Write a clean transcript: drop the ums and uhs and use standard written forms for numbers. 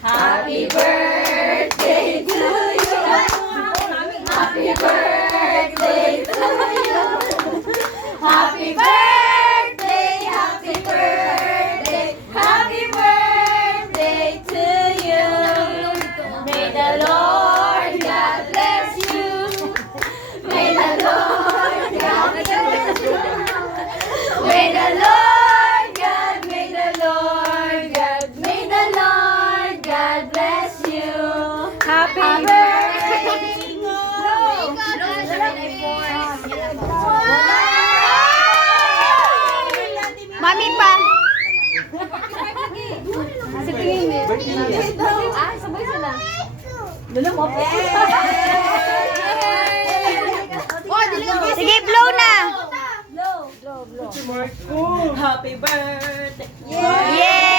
Happy birthday to you. Happy birthday to you. Happy birthday, happy birthday, happy birthday to you. May the Lord God bless you. May the Lord God bless you. May the Lord God, may the Lord God, may the Lord God bless you. Happy birthday. Mami pa. Sa tingin mo. Ah, sabay sila. Dala mo. Sige, blow na. Blow. Happy birthday! Yay!